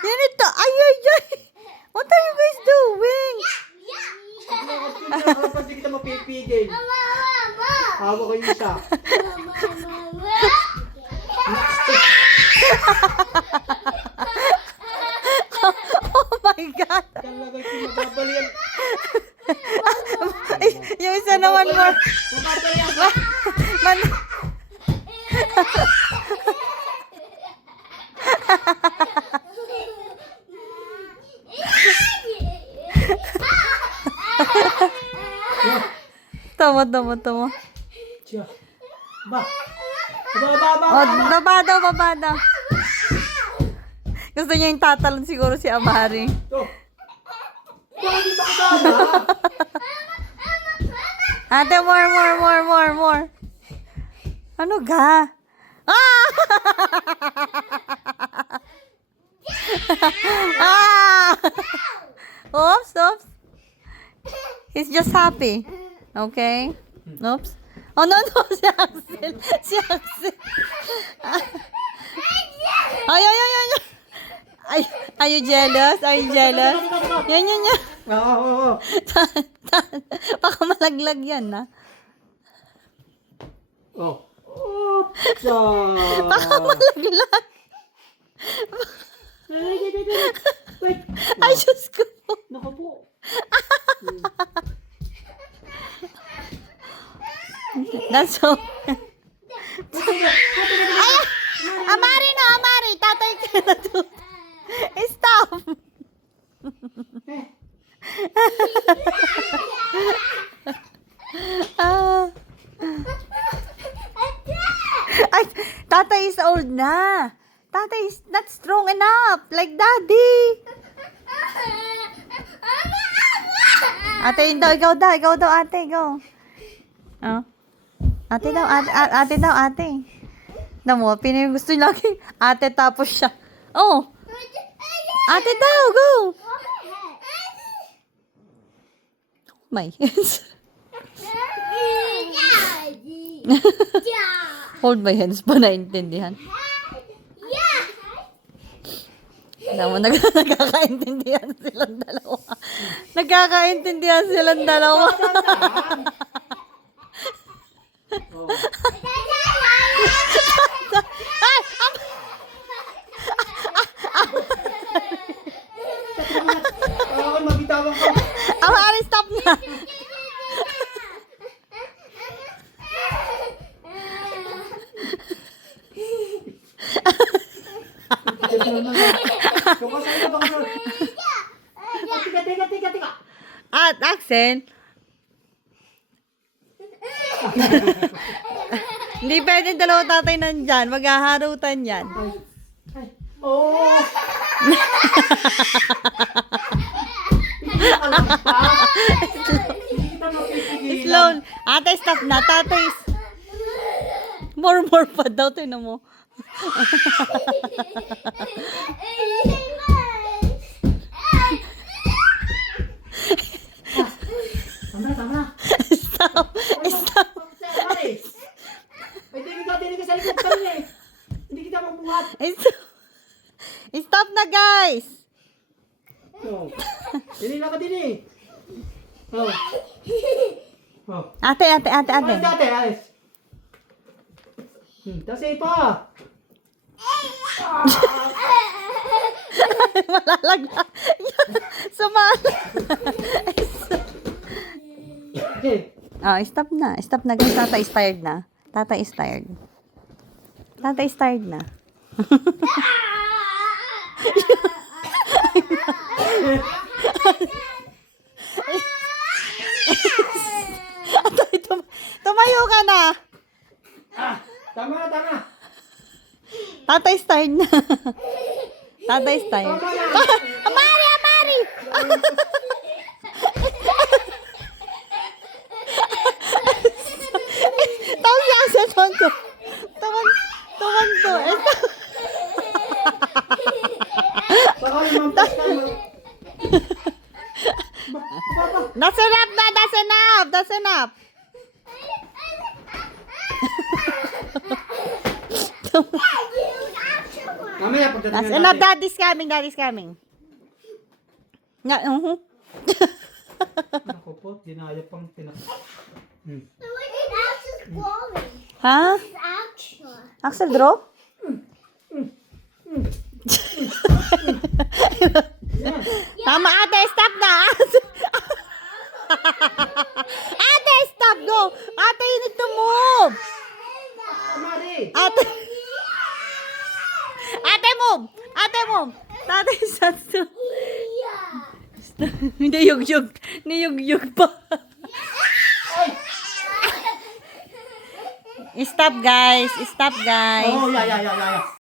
Yanita, ay, ay, ay. What are you guys doing? Kapag di kita mapipigil. Hawa ko yung isa. Oh my God. Talaga yung mababalian. Ay, yung isa naman more. Mababalian. Man, tama. Siya. Ba. Ba. Oh, baba daw. Gusto niya yung tatalon siguro si Amari. To. Bakit ba kasama? Ate, more. Ano ga? Ah! Ah! Oops. He's just happy. Okay? Oops. Oh, no. Si Axel. Ay. Are you jealous? Yan. Oo. Baka malaglag yan, ha? Oh. Opsa. Baka malaglag. Wait. Ay, Diyos ko. Naku po. That's so... Ay! Amari. Tatay ka na to. Stop! Ay, tatay is old na. Tatay is not strong enough. Like daddy. Ate, ikaw daw, ate, go. Oh. Ate daw, ate. Namo, pinay gusto niya lagi. Ate, tapos siya. Oh. Ate daw, go. My hands. Hold my hands pa, naintindihan. Alam mo, nagkakaintindihan silang dalawa. Ay, mabitawan ka. Amari, stop na. Tiga. At, Axel. Hindi pwede dalawa tatay nandyan. Maghaharutan yan. Oh. Slow. Ate, stop na. Tatay. More pa daw. Tinan mo. Tama. Stop. Hindi ka sa likod ka rin eh. Hindi kita mabuhat. Stop na, guys. Oh. Dili na ka din eh. Oh. Ate. Ano dati, Alice? Kasi pa. Malalaglag. Sumala. Okay. Stop na. Stop na, guys. Tata is tired na. Tata is tired na. Tumayo ka na. Tama. Tata is tired na. Tata is tired. Amari! Tawag siya sa tonto. Tumanto. Baka lumampas ka. That's enough. Mamaya, pagdating Enough, daddy's coming, daddy's coming. Nga, Ako po, dinaya pang tinak. Ha? Axel draw? Tama ate, stop na. Ate, stop, go. Ate, you need to move. Mari! Ate. Ate, move. Ate, move. Ate, stop. Niyug-yug. Niyug-yug pa. Stop, guys. Stop, guys. Oh, yeah.